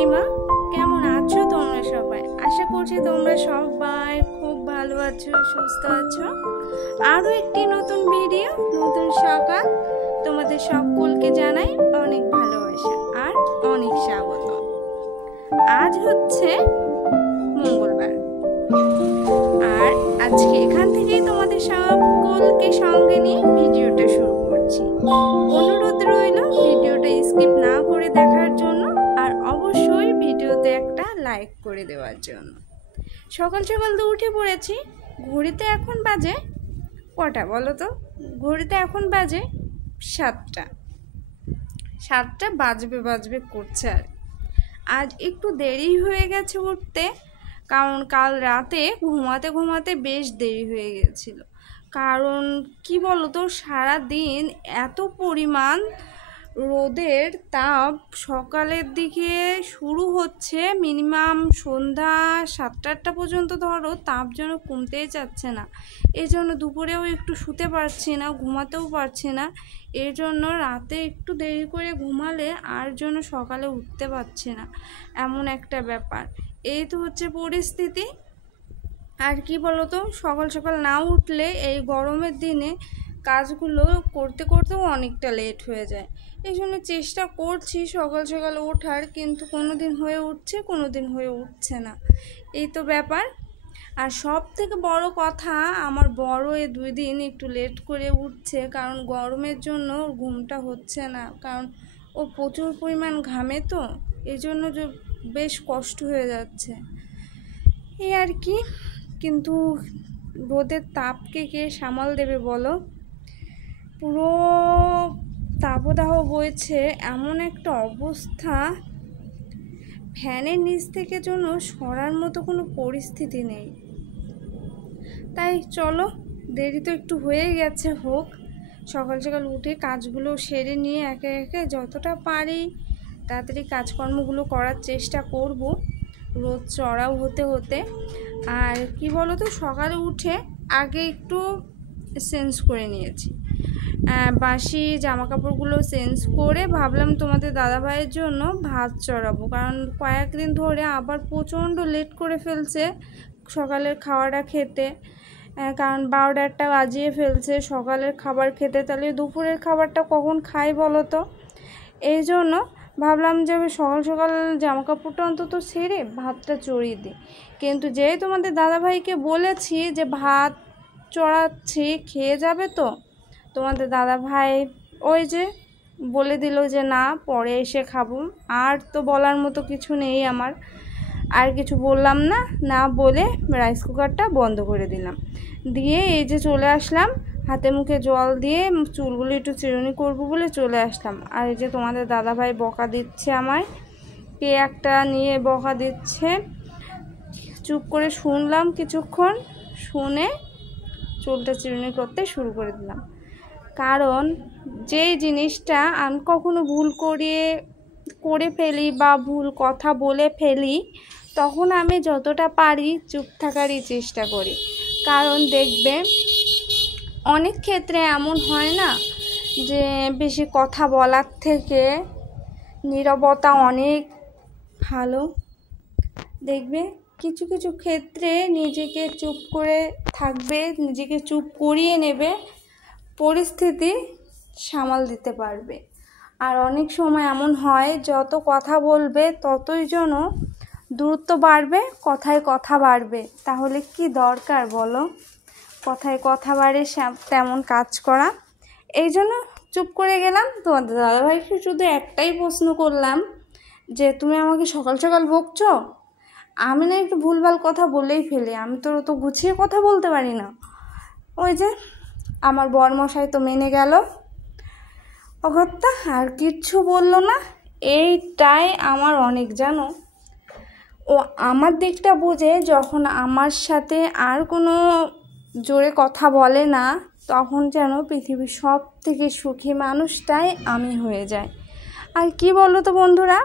পূর্ণিমা। কেমন আছো তোমরা সবাই? আশা করছি তোমরা সবাই খুব ভালো আছো, সুস্থ আছো। আরও একটি নতুন ভিডিও, নতুন সকাল, তোমাদের সকলকে জানাই অনেক ভালোবাসা আর অনেক স্বাগত। আজ হচ্ছে মঙ্গলবার, আর আজকে এখান থেকেই তোমাদের সকলকে সঙ্গে নিয়ে ভিডিওটা শুরু করছি। অনুরোধ রইল ভিডিওটা স্কিপ না করে দেখার জন্য, আর অবশ্যই ভিডিওতে একটা লাইক করে দেওয়ার জন্য। সকাল সকাল তো উঠে পড়েছি। ঘড়িতে এখন বাজে কটা বলো তো? ঘড়িতে এখন বাজে 7টা বাজবে করছে। আর আজ একটু দেরি হয়ে গেছে উঠতে, কারণ কাল রাতে ঘুমাতে বেশ দেরি হয়ে গেছিল। কারণ কি বলো তো, সারাদিন এত পরিমাণ রোদের তাপ সকালের দিকে শুরু হচ্ছে, মিনিমাম সন্ধ্যা 7টা পর্যন্ত ধরো তাপ যেন কমতেই যাচ্ছে না। এই জন্য দুপুরেও একটু শুতে পারছি না, ঘুমাতেও পারছি না। এর জন্য রাতে একটু দেরি করে ঘুমালে আর জন্য সকালে উঠতে পারছি না, এমন একটা ব্যাপার। এই তো হচ্ছে পরিস্থিতি। আর কি বলো তো, সকাল সকাল না উঠলে এই গরমের দিনে কাজগুলো করতেও অনেকটা লেট হয়ে যায়। এই জন্য চেষ্টা করছি সকাল সকাল ওঠার, কিন্তু কোনো দিন হয়ে উঠছে, কোনো দিন হয়ে উঠছে না। এই তো ব্যাপার। আর সব থেকে বড় কথা, আমার বড় এই 2 দিন একটু লেট করে উঠছে, কারণ গরমের জন্য ঘুমটা হচ্ছে না। কারণ ও প্রচুর পরিমাণ ঘামে, তো এই জন্য বেশ কষ্ট হয়ে যাচ্ছে এই আর কি। কিন্তু রোদের তাপকে কে সামাল দেবে বলো? পুরো তাপদাহ বইছে, এমন একটা অবস্থা, ফ্যানের নিচ থেকে যেন সরার মতো কোনো পরিস্থিতি নেই। তাই চলো, দেরি তো একটু হয়ে গেছে, হোক। সকাল সকাল উঠে কাজগুলো সেরে নিয়ে একে একে যতটা পারি তাড়াতাড়ি কাজকর্মগুলো করার চেষ্টা করব, রোদ চড়াও হতে। আর কি বলো তো, সকালে উঠে আগে একটু চেঞ্জ করে নিয়েছি, বাসি জামা কাপড়গুলো চেঞ্জ করে ভাবলাম তোমাদের দাদাভাইয়ের জন্য ভাত চড়াবো। কারণ কয়েকদিন ধরে আবার প্রচণ্ড লেট করে ফেলছে সকালের খাওয়াটা খেতে, কারণ 12টা বাজিয়ে ফেলছে সকালের খাবার খেতে। তাহলে দুপুরের খাবারটা কখন খাই বলো তো? এই জন্য ভাবলাম যে সকাল সকাল জামা কাপড়টা অন্তত ছেড়ে ভাতটা চড়িয়ে দিই। কিন্তু যেই তোমাদের দাদাভাইকে বলেছি যে ভাত চড়াচ্ছি, খেয়ে যাবে তো, তোমাদের দাদাভাই ওই যে বলে দিল যে না, পরে এসে খাবো। আর তো বলার মতো কিছু নেই আমার, আর কিছু বললাম না বলে রাইস কুকারটা বন্ধ করে দিলাম। দিয়ে এই যে চলে আসলাম, হাতে মুখে জল দিয়ে চুলগুলো একটু চিরুনি করবো বলে চলে আসলাম। আর এই যে তোমাদের দাদাভাই বকা দিচ্ছে আমায়, কে একটা নিয়ে বকা দিচ্ছে। চুপ করে শুনলাম কিছুক্ষণ, শুনে চুলটা চিরুনি করতে শুরু করে দিলাম। কারণ যেই জিনিসটা আমি কখনো ভুল করে ফেলি বা ভুল কথা বলে ফেলি, তখন আমি যতটা পারি চুপ থাকারই চেষ্টা করি। কারণ দেখবে অনেক ক্ষেত্রে এমন হয় না যে বেশি কথা বলার থেকে নীরবতা অনেক ভালো। দেখবে কিছু ক্ষেত্রে নিজেকে চুপ করে থাকবে, নিজেকে চুপ করিয়ে নেবে, পরিস্থিতি সামাল দিতে পারবে। আর অনেক সময় এমন হয়, যত কথা বলবে ততই যেন দূরত্ব বাড়বে, কথায় কথা বাড়বে। তাহলে কি দরকার বলো কথায় কথা বাড়ে তেমন কাজ করা? এই জন্য চুপ করে গেলাম। তোমাদের দাদাভাইকে শুধু একটাই প্রশ্ন করলাম যে তুমি আমাকে সকাল সকাল বকছো? আমি না একটু ভুলভাল কথা বলেই ফেলি, আমি তো অত গুছিয়ে কথা বলতে পারি না। ওই যে আমার বরমশাই তো মেনে গেল অগত্যা, আর কিচ্ছু বললো না। এইটাই আমার অনেক, জানো, ও আমার দিকটা বুঝে যখন আমার সাথে আর কোনো জোরে কথা বলে না, তখন যেন পৃথিবীর সব থেকে সুখী মানুষটাই আমি হয়ে যাই। আর কি বলো তো বন্ধুরা,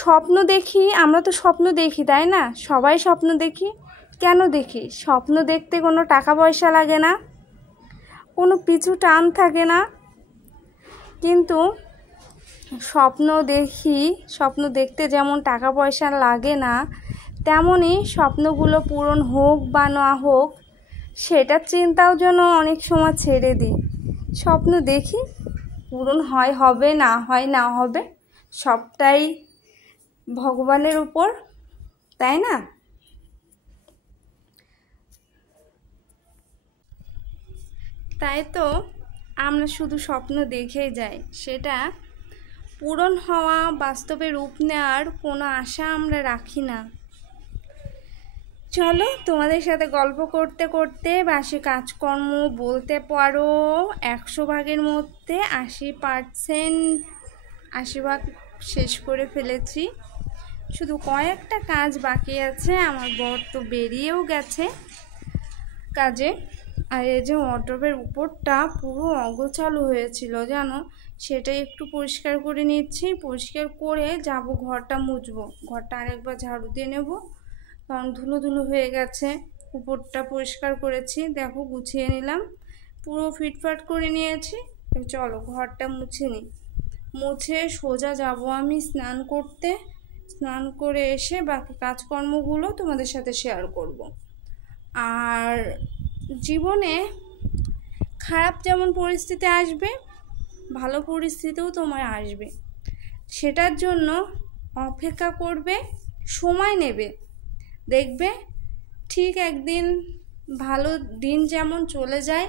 স্বপ্ন দেখি, আমরা তো স্বপ্ন দেখি তাই না? সবাই স্বপ্ন দেখি। কেন দেখি? স্বপ্ন দেখতে কোনো টাকা পয়সা লাগে না, কোনো পিছু টান থাকে না। কিন্তু স্বপ্ন দেখি, স্বপ্ন দেখতে যেমন টাকা পয়সা লাগে না, তেমনই স্বপ্নগুলো পূরণ হোক বা না হোক সেটার চিন্তাও যেন অনেক সময় ছেড়ে দিই। স্বপ্ন দেখি, পূরণ হয় হবে, না হয় না হবে, সবটাই ভগবানের উপর, তাই না? তাই তো আমরা শুধু স্বপ্ন দেখেই যাই, সেটা পূরণ হওয়া, বাস্তবে রূপ নেওয়ার কোনো আশা আমরা রাখি না। চলো, তোমাদের সাথে গল্প করতে করতে বাসি কাজকর্ম বলতে পারো 100 ভাগের মধ্যে 80 ভাগ শেষ করে ফেলেছি। শুধু কয়েকটা কাজ বাকি আছে। আমার বর তো বেরিয়েও গেছে কাজে। আর এই যে ওয়ার্ড্রবের উপরটা পুরো অগোছালো হয়েছিল জানো, সেটাই একটু পরিষ্কার করে নিচ্ছি। পরিষ্কার করে যাব ঘরটা মুছবো, ঘরটা আরেকবার ঝাড়ু দিয়ে নেব, কারণ ধুলো ধুলো হয়ে গেছে। উপরটা পরিষ্কার করেছি, দেখো গুছিয়ে নিলাম, পুরো ফিটফাট করে নিয়েছি। চলো ঘরটা মুছে নিই। মুছে সোজা যাব আমি স্নান করতে। স্নান করে এসে বাকি কাজকর্মগুলো তোমাদের সাথে শেয়ার করব। আর জীবনে খারাপ যেমন পরিস্থিতি আসবে, ভালো পরিস্থিতিও তোমার আসবে। সেটার জন্য অপেক্ষা করবে, সময় নেবে, দেখবে ঠিক একদিন ভালো দিন যেমন চলে যায়,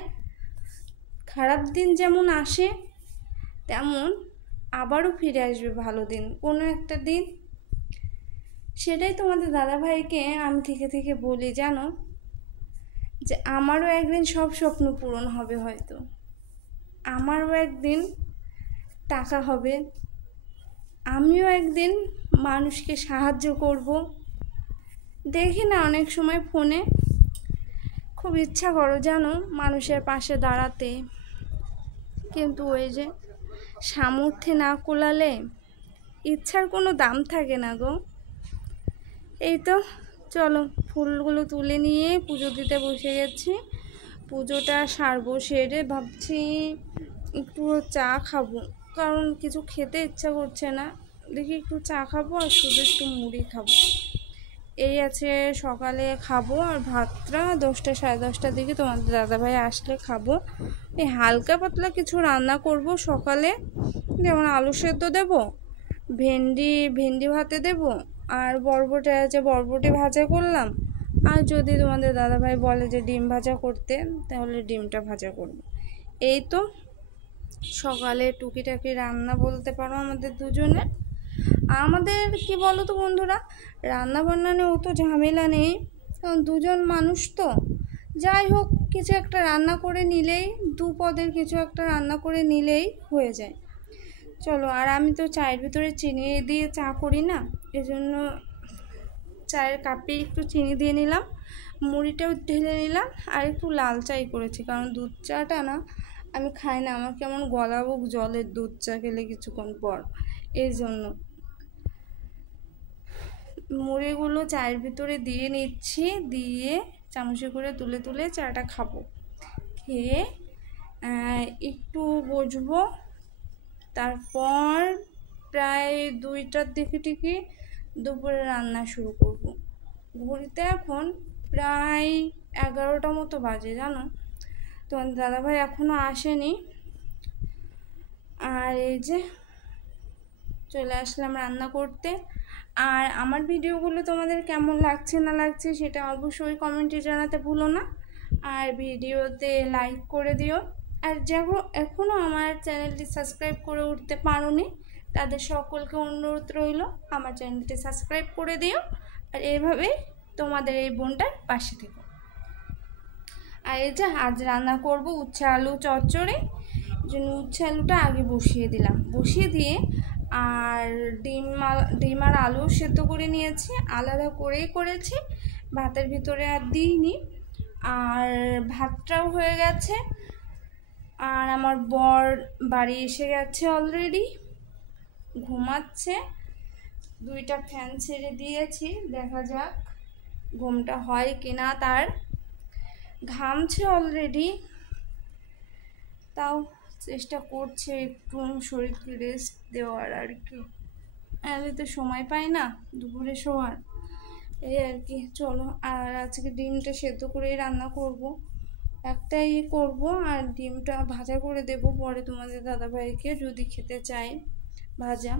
খারাপ দিন যেমন আসে, তেমন আবারও ফিরে আসবে ভালো দিন, কোনো একটা দিন। সেটাই তোমাদের দাদাভাইকে আমি থেকে থেকে বলি জানো, যে আমারও একদিন সব স্বপ্ন পূরণ হবে, হয়তো আমারও একদিন টাকা হবে, আমিও একদিন মানুষকে সাহায্য করব। দেখি না অনেক সময় ফোনে, খুব ইচ্ছা করো জানো মানুষের পাশে দাঁড়াতে, কিন্তু ওই যে সামর্থ্যে না কুলালে ইচ্ছার কোনো দাম থাকে না গো। এই তো চলো ফুলগুলো তুলে নিয়ে পুজো দিতে বসে গেছি। পুজোটা সারবো, সেরে ভাবছি একটু চা খাবো, কারণ কিছু খেতে ইচ্ছা করছে না। দেখি একটু চা খাবো আর শুধু একটু মুড়ি খাবো, এই আছে। সকালে খাবো আর ভাতটা 10টা সাড়ে 10টার দিকে তোমাদের দাদাভাই আসলে খাবো। এই হালকা পাতলা কিছু রান্না করব সকালে, যেমন আলু সেদ্ধ দেবো, ভেন্ডি ভাতে দেবো, আর বরবটি আছে বরবটি ভাজা করলাম। আর যদি তোমাদের দাদাভাই বলে যে ডিম ভাজা করতে, তাহলে ডিমটা ভাজা করব। এই তো সকালে টুকিটাকি রান্না বলতে পারো আমাদের দুজনের। আমাদের কি বলো তো বন্ধুরা, রান্না বান্না নিয়ে অত ঝামেলা নেই, কারণ দুজন মানুষ তো। যাই হোক, কিছু একটা রান্না করে নিলেই, 2 পদের কিছু একটা রান্না করে নিলেই হয়ে যায়। চলো, আর আমি তো চায়ের ভিতরে চিনি দিয়ে চা করি না, এজন্য চায়ের কাপে একটু চিনি দিয়ে নিলাম, মুড়িটাও ঢেলে নিলাম, আর একটু লাল চাই করেছি, কারণ দুধ চাটা না আমি খাই না, আমার কেমন গলা বুক জলের দুধ চা খেলে কিছুক্ষণ পর, এই জন্য। মুড়িগুলো চায়ের ভিতরে দিয়ে নিচ্ছি, দিয়ে চামচে করে তুলে তুলে চাটা খাবো। খেয়ে একটু বসবো, তারপর প্রায় 2টার দিকে ঠিকই দুপুরে রান্না শুরু করব। ঘড়িতে এখন প্রায় 11টা মতো বাজে জানো। তোমার দাদাভাই এখনও আসেনি। আর এই যে চলে আসলাম রান্না করতে। আর আমার ভিডিওগুলো তোমাদের কেমন লাগছে না লাগছে সেটা অবশ্যই কমেন্টে জানাতে ভুলো না। আর ভিডিওতে লাইক করে দিও। আর যারা এখনও আমার চ্যানেলটি সাবস্ক্রাইব করে উঠতে পারোনি, তাদের সকলকে অনুরোধ রইল আমার চ্যানেলটি সাবস্ক্রাইব করে দিও। আর এইভাবেই তোমাদের এই বোনটার পাশে থেকো। আর এই যে আজ রান্না করব উচ্ছে আলু চচ্চড়ি, জন্য উচ্ছে আলুটা আগে বসিয়ে দিলাম, বসিয়ে দিয়ে আর ডিম আর আলু সেদ্ধ করে নিয়েছি, আলাদা করেই করেছি, ভাতের ভিতরে আর দিইনি। আর ভাতটাও হয়ে গেছে। আর আমার বর বাড়ি এসে গেছে অলরেডি, ঘুমাচ্ছে। 2টা ফ্যান ছেড়ে দিয়েছি, দেখা যাক ঘুমটা হয় কিনা তার। ঘামছে অলরেডি, তাও চেষ্টা করছে একটু শরীরকে রেস্ট দেওয়ার আর কি। আরে তো সময় পাই না দুপুরে শোয়ার, এই আর কি। চলো, আর আজকে ডিমটা সেদ্ধ করেই রান্না করব, একটাই করব, আর ডিমটা ভাজা করে দেব পরে তোমাদের দাদাভাইকে যদি খেতে চাই ভাজা।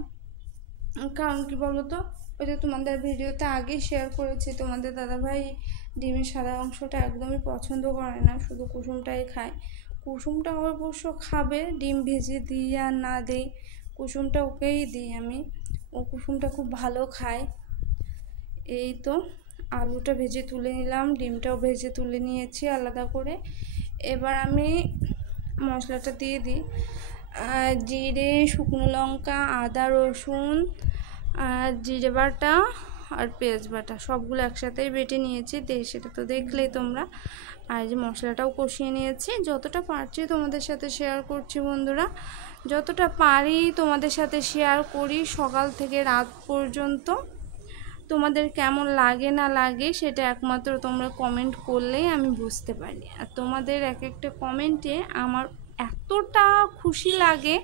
কারণ কি বলো তো, ওই যে তোমাদের ভিডিওতে আগে শেয়ার করেছি, তোমাদের দাদাভাই ডিমের সাদা অংশটা একদমই পছন্দ করে না, শুধু কুসুমটাই খায়। কুসুমটা অবশ্য খাবে, ডিম ভেজে দিই আর না দিই, কুসুমটা ওকেই দিই আমি, ও কুসুমটা খুব ভালো খায়। এই তো আলুটা ভেজে তুলে নিলাম, ডিমটাও ভেজে তুলে নিয়েছি আলাদা করে। এবার আমি মশলাটা দিয়ে দিই, জিরে, শুকনো লঙ্কা, আদা, রসুন, আর জিরে বাটা আর পেঁয়াজ বাটা সবগুলো একসাথেই বেটে নিয়েছি, সেটা তো দেখলেই তোমরা। আর যে মশলাটাও কষিয়ে নিয়েছি, যতটা পারছি তোমাদের সাথে শেয়ার করছি বন্ধুরা, যতটা পারি তোমাদের সাথে শেয়ার করি সকাল থেকে রাত পর্যন্ত। তোমাদের কেমন লাগে না লাগে সেটা একমাত্র তোমরা কমেন্ট করলেই আমি বুঝতে পারি। আর তোমাদের এক একটা কমেন্টে আমার এতটা খুশি লাগে,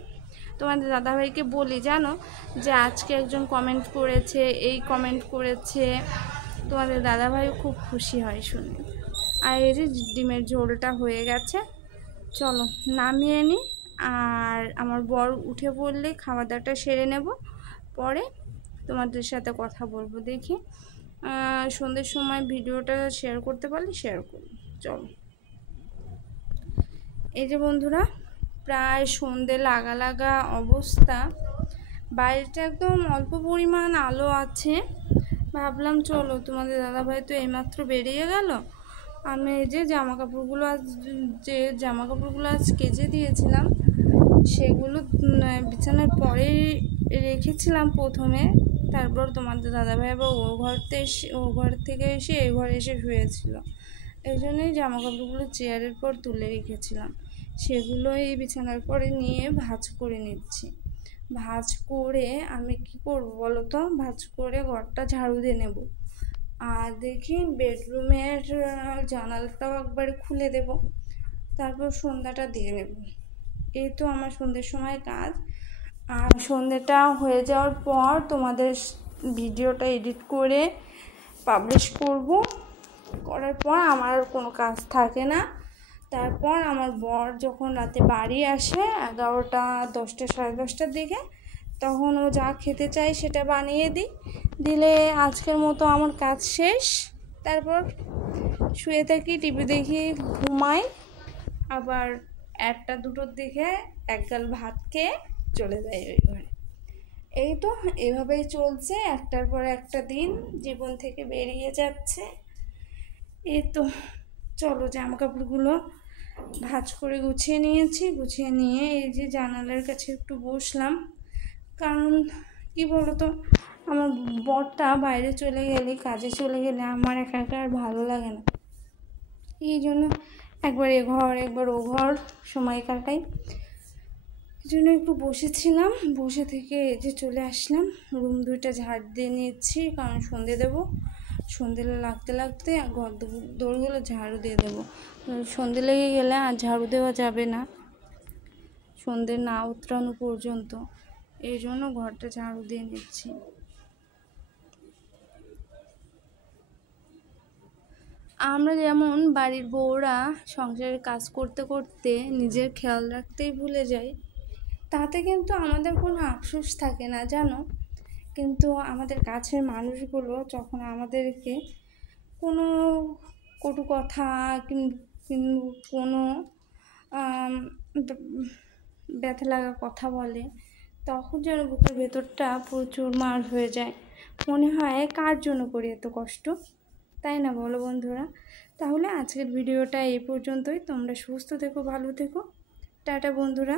তোমাদের দাদাভাইকে বলি জানো, যে আজকে একজন কমেন্ট করেছে, এই কমেন্ট করেছে, তোমাদের দাদাভাইও খুব খুশি হয় শুনে। আর এই যে ডিমের ঝোলটা হয়ে গেছে, চলো নামিয়ে নিই। আর আমার বর উঠে পড়লে খাওয়া দাওয়াটা সেরে নেব, পরে তোমাদের সাথে কথা বলবো। দেখি সন্ধ্যের সময় ভিডিওটা শেয়ার করতে পারলে শেয়ার করব। চলো, এই যে বন্ধুরা প্রায় সন্ধে লাগা লাগা অবস্থা, বাইরেটা একদম অল্প পরিমাণ আলো আছে। ভাবলাম চলো, তোমাদের দাদাভাই তো এইমাত্র বেরিয়ে গেল, আমি এই যে জামাকাপড়গুলো আজ কেচে দিয়েছিলাম সেগুলো বিছানার পরে রেখেছিলাম প্রথমে, তারপর তোমাদের দাদাভাই আবার ও ঘর থেকে এসে এই ঘরে এসে শুয়েছিল, এই জন্যই জামাকাপড়গুলো চেয়ারের পর তুলে রেখেছিলাম, সেগুলো এই বিছানার পরে নিয়ে ভাঁজ করে নিচ্ছি। ভাঁজ করে আমি কি করব বলো তো, ভাঁজ করে ঘরটা ঝাড়ু দিয়ে নেব, আর দেখি বেডরুমের জানালাটাও একবারে খুলে দেব, তারপর সন্ধ্যাটা দিয়ে নেব। এই তো আমার সন্ধ্যের সময় কাজ। আর সন্ধ্যেটা হয়ে যাওয়ার পর তোমাদের ভিডিওটা এডিট করে পাবলিশ করব, করার পর আমার আর কোনো কাজ থাকে না। তারপর আমার বর যখন রাতে বাড়ি আসে 11টা 10টা 10:30টার দিকে, তখন ও যা খেতে চায় সেটা বানিয়ে দিলে আজকের মতো আমার কাজ শেষ। তারপর শুয়ে থাকি, টিভি দেখি, ঘুমাই, আবার 1টা 2টোর দিকে এক গাল ভাত খেয়ে চলে যাই ওই ঘরে। এই তো এভাবেই চলছে, একটার পর একটা দিন জীবন থেকে বেরিয়ে যাচ্ছে। এই তো চলো, জামাকাপড়গুলো ভাঁজ করে গুছিয়ে নিয়েছি, গুছিয়ে নিয়ে এই যে জানালার কাছে একটু বসলাম, কারণ কি বলতো, আমার বরটা বাইরে চলে গেলে, কাজে চলে গেলে আমার একা একা আর ভালো লাগে না, এই জন্য একবার এ ঘর একবার ও ঘর সময় কাটাই, এই জন্য একটু বসেছিলাম, বসে থেকে এই যে চলে আসলাম, রুম 2টা ঝাড় দিয়ে নিচ্ছি, কারণ সন্ধে দেবো, সন্ধে লাগতে লাগতে ঘর দৌড়গুলো ঝাড়ু দিয়ে দেবো, সন্ধে লেগে গেলে আর ঝাড়ু দেওয়া যাবে না সন্ধে না উতরানো পর্যন্ত, এই জন্য ঘরটা ঝাড়ু দিয়ে নিচ্ছি। আমরা যেমন বাড়ির বউরা সংসারের কাজ করতে করতে নিজের খেয়াল রাখতেই ভুলে যাই, তাতে কিন্তু আমাদের কোনো আফসোস থাকে না জানো, কিন্তু আমাদের কাছের মানুষগুলো যখন আমাদেরকে কোনো কটু কথা কোনো ব্যথা লাগা কথা বলে, তখন যেন বুকের ভেতরটা প্রচুর মার হয়ে যায়, মনে হয় কার জন্য করি এত কষ্ট, তাই না বলো বন্ধুরা? তাহলে আজকের ভিডিওটা এই পর্যন্তই, তোমরা সুস্থ থেকো, ভালো থেকো, টাটা বন্ধুরা।